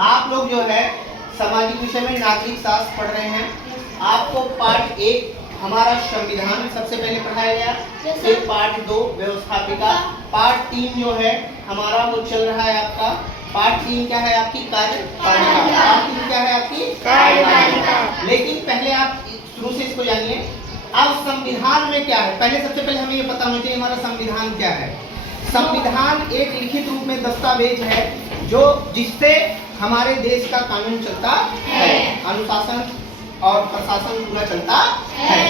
आप लोग जो है सामाजिक विषय में नागरिक शास्त्र पढ़ रहे हैं। आपको पार्ट 1 हमारा संविधान सबसे पहले पढ़ाया गया, फिर पार्ट 2 व्यवस्थापिका, पार्ट 3 जो है हमारा वो चल रहा है आपका पार्ट 3 क्या है आपकी कार्यपालिका, पार्ट 3 क्या है आपकी कार्यपालिका। लेकिन पहले आप शुरू से इसको जानिए। अब संविधान में क्या है, पहले सबसे पहले हमें ये पता होना चाहिए हमारा संविधान क्या है। संविधान एक लिखित रूप में दस्तावेज है जो जिससे हमारे देश का कानून चलता है, अनुशासन और प्रशासन पूरा चलता है।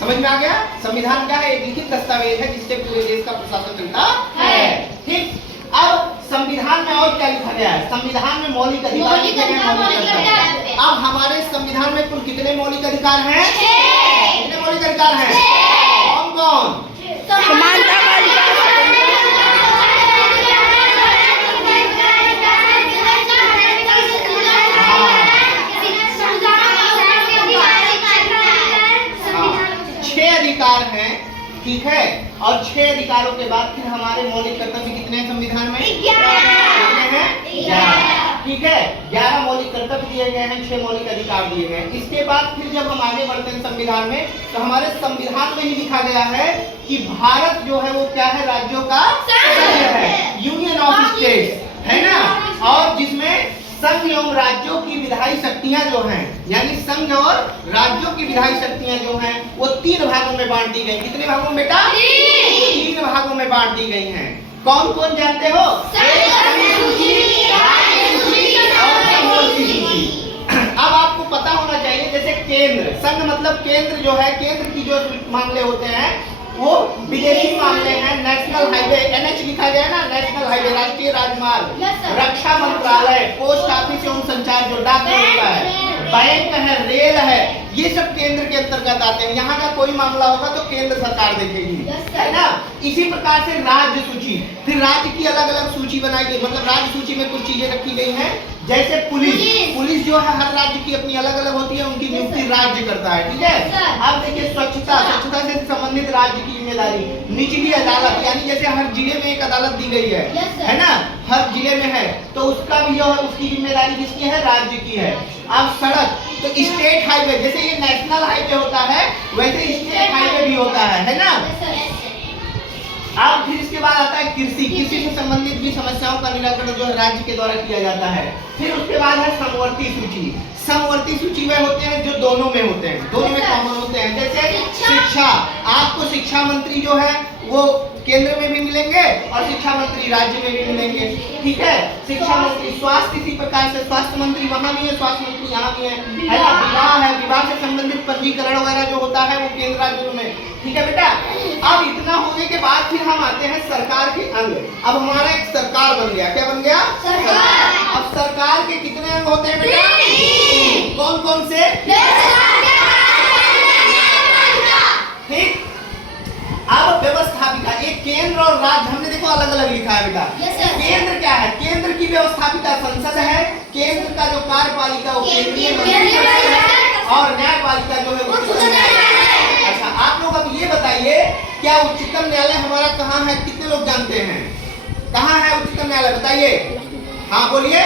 समझ में आ गया? संविधान क्या है? एक लिखित दस्तावेज है जिससे पूरे देश का प्रशासन चलता है। ठीक। अब संविधान में और क्या लिखा गया है? संविधान में मौलिक अधिकार लिखे गए हैं, मौलिक अधिकार। अब हमारे संविधान में कुल कितने मौलिक अधिकार हैं? कितने मौलिक अधिकार हैं? कौन कौन? समानता का अधिकार, अधिकार हैं, ठीक है। और 6 अधिकारों के बाद फिर हमारे मौलिक कर्तव्य कितने हैं संविधान में? 11। ठीक है, 11 मौलिक कर्तव्य दिए गए हैं, 6 मौलिक अधिकार दिए गए हैं। इसके बाद फिर जब हम आगे बढ़ते हैं संविधान में, तो हमारे संविधान में ही लिखा गया है कि भारत जो है वो क्या है? राज्यों का संघ है, यूनियन ऑफ स्टेट्स, है ना। और जिसमें संघ एवं राज्यों की विधायी शक्तियां जो हैं, यानी संघ और राज्यों की विधायी शक्तियां जो हैं वो 3 भागों में बांट दी गई। कितने भागों में बेटा? 3 भागों में बांट दी गई हैं। कौन कौन जानते हो? अब आपको पता होना चाहिए, जैसे केंद्र, संघ मतलब केंद्र जो है, केंद्र की जो मामले होते हैं वो विदेशी मामले हैं, नेशनल हाईवे NH लिखा गया है ना, नेशनल हाईवे राष्ट्रीय राजमार्ग, रक्षा मंत्रालय, पोस्ट ऑफिस एवं संचार जो डाक होता है, बैंक है, रेल है, ये सब केंद्र के अंतर्गत आते हैं। यहाँ का कोई मामला होगा तो केंद्र सरकार देखेगी, है ना। इसी प्रकार से राज्य सूची, फिर राज्य की अलग अलग सूची बनाई गई, मतलब राज्य सूची में कुछ चीजें रखी गई हैं। जैसे पुलिस जो है हर राज्य की अपनी अलग अलग होती है, उनकी नियुक्ति राज्य करता है, ठीक है। अब देखिए स्वच्छता से संबंधित राज्य की जिम्मेदारी, निचली अदालत, यानी जैसे हर जिले में एक अदालत दी गई है ना, हर जिले में है, तो उसका भी जो है उसकी जिम्मेदारी किसकी है? राज्य की है। अब सड़क, तो स्टेट हाईवे, जैसे ये नेशनल हाईवे होता है वैसे स्टेट हाईवे भी होता है ना। अब फिर इसके बाद आता है कृषि से संबंधित भी समस्याओं का निराकरण जो है राज्य के द्वारा किया जाता है। फिर उसके बाद है समवर्ती सूची। समवर्ती सूची में होते हैं जो दोनों में होते हैं, दोनों में कॉमन होते हैं। जैसे शिक्षा, आपको शिक्षा मंत्री जो है वो केंद्र में भी मिलेंगे और शिक्षा मंत्री राज्य में भी मिलेंगे, ठीक है। शिक्षा मंत्री, स्वास्थ्य इसी प्रकार से स्वास्थ्य मंत्री वहां भी है, स्वास्थ्य मंत्री यहाँ भी है ना। विवाह है, विवाह से संबंधित पंजीकरण वगैरह जो होता है वो केंद्र राज्यों में, ठीक है बेटा। अब इतना होने के बाद फिर हम आते हैं सरकार के अंग। अब हमारा एक सरकार बन गया, क्या बन गया? सरकार। अब सरकार के कितने अंग होते हैं बेटा? कौन कौन से? ठीक। अब व्यवस्थापिका, एक केंद्र और राज्य हमने देखो अलग अलग लिखा है बेटा। केंद्र क्या है? केंद्र की व्यवस्थापिका संसद है, केंद्र का जो कार्यपालिका वो केंद्रीय मंत्रिपरिषद है, और न्यायपालिका जो है वो उच्चतम न्यायालय है। अच्छा, आप लोग अब ये बताइए क्या उच्चतम न्यायालय हमारा कहाँ है? कितने लोग जानते हैं कहाँ है उच्चतम न्यायालय? बताइए। हाँ बोलिए।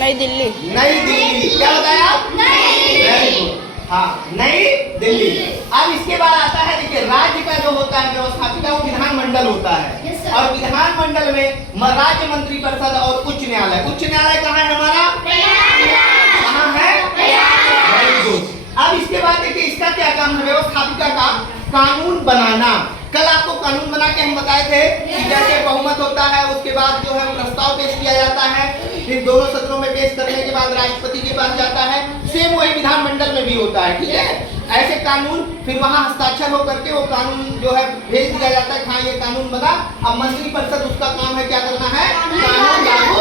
नई दिल्ली। नई दिल्ली। क्या बताया आप? नई दिल्ली। हाँ, नई दिल्ली। अब इसके बाद आता है, देखिए राज्य का जो होता है व्यवस्थापिका वो विधानमंडल होता है, और विधानमंडल में राज्य मंत्रिपरिषद और उच्च न्यायालय। उच्च न्यायालय कहाँ है हमारा? कहाँ है? Very good. अब इसके बाद देखिए इसका क्या काम है? व्यवस्थापिका का कानून बनाना। कल आपको कानून बना के हम बताए थे कि जैसे बहुमत होता है उसके बाद जो है प्रस्ताव पेश किया जाता है, फिर दोनों सदनों में पेश करने के बाद राष्ट्रपति के पास जाता है। सेम वही विधानमंडल में भी होता है, ठीक है। ऐसे कानून फिर वहां हस्ताक्षर होकर के वो कानून जो है भेज दिया जाता है, हाँ ये कानून बना। अब मंत्रिपरिषद उसका काम है क्या करना है? कानून लागू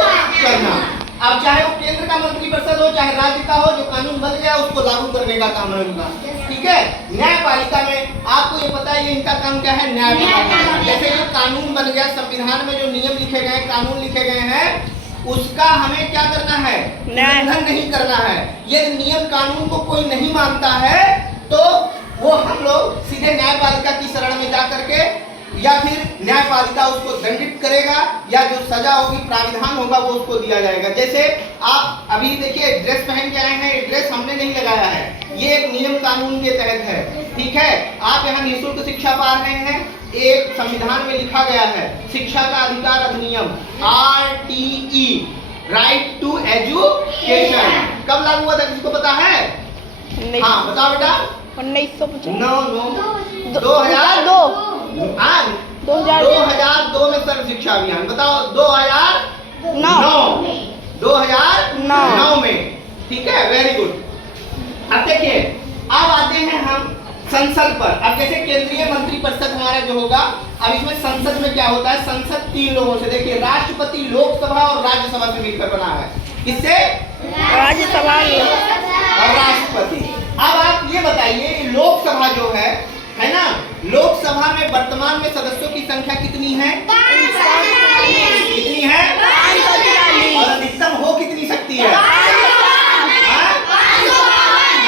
करना। अब चाहे वो केंद्र का मंत्रिपरिषद हो चाहे राज्य का हो, जो कानून बन गया उसको लागू करने का काम है उनका, ठीक है। न्यायपालिका में आपको ये पता है इनका काम क्या है? न्यायपालिका। जैसे जो कानून बन गया, संविधान में जो नियम लिखे गए, कानून लिखे गए हैं, उसका हमें क्या करना है? उल्लंघन नहीं करना है। यदि नियम कानून को कोई नहीं मानता है तो वो हम लोग सीधे न्यायपालिका की शरण में जा करके या फिर न्यायपालिका उसको दंडित करेगा, या जो सजा होगी, प्राविधान होगा, वो उसको दिया जाएगा। जैसे आप अभी देखिए ड्रेस पहन के आए हैं, ये ड्रेस हमने नहीं लगाया है, ये एक नियम कानून के तहत है, ठीक है। आप यहाँ निःशुल्क शिक्षा पा रहे हैं, एक संविधान में लिखा गया है शिक्षा का अधिकार अधिनियम RTE, राइट टू एजुकेशन, कब लागू हुआ था, किसको पता है? हाँ बताओ बेटा। 1950 नो नो 2002 में सर्व शिक्षा अभियान, बताओ 2009 में, ठीक है, वेरी गुड। अब देखिए, अब आते हैं हम संसद पर। अब जैसे केंद्रीय मंत्रिपरिषद हमारा जो होगा, अब इसमें संसद में क्या होता है, संसद 3 लोगों से, देखिए राष्ट्रपति, लोकसभा और राज्यसभा से मिलकर बना है। किससे? राज्यसभा और राष्ट्रपति। अब आप ये बताइए, लोकसभा जो है ना, लोकसभा में वर्तमान में सदस्यों की संख्या कितनी है? कितनी है? और अधिकतम हो कितनी सकती है?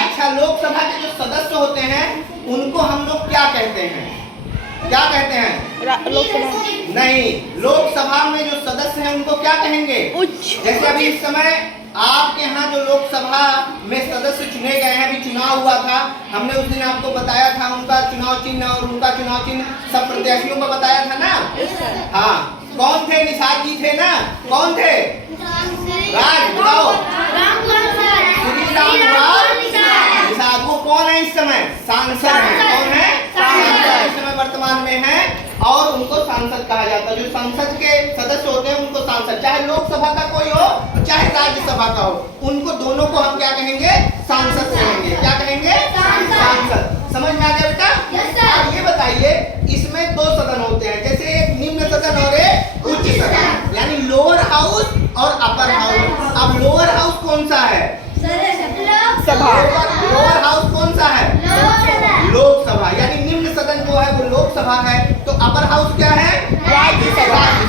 अच्छा, लोकसभा के जो सदस्य होते हैं उनको हम लोग क्या कहते हैं? क्या कहते हैं? लोकसभा नहीं, लोकसभा में जो सदस्य हैं उनको क्या कहेंगे? उच्च। जैसे अभी इस समय आपके यहाँ जो लोकसभा में सदस्य चुने गए हैं, अभी चुनाव हुआ था, हमने उस दिन आपको बताया था उनका चुनाव चिन्ह और उनका चुनाव चिन्ह सब प्रत्याशियों को बताया था ना। हाँ, कौन थे? निषाद जी थे ना, कौन थे? राज बताओ। निषाद, वो कौन है इस समय? सांसद है। कौन है? सांसद इस समय वर्तमान में है, और उनको सांसद कहा जाता है। जो संसद के सदस्य होते हैं उनको सांसद, चाहे लोकसभा का कोई हो चाहे राज्यसभा का हो, उनको दोनों को हम क्या कहेंगे? सांसद कहेंगे। क्या कहेंगे? सांसद। समझ में आ गया बेटा? अब ये बताइए, इसमें 2 सदन होते हैं, जैसे एक निम्न सदन और एक उच्च सदन, यानी लोअर हाउस और अपर हाउस। अब लोअर हाउस कौन सा है? सभा। लोअर हाउस कौन सा है? लोकसभा। यानी निम्न सदन जो है वो लोकसभा है, तो अपर हाउस क्या है? राज्यसभा।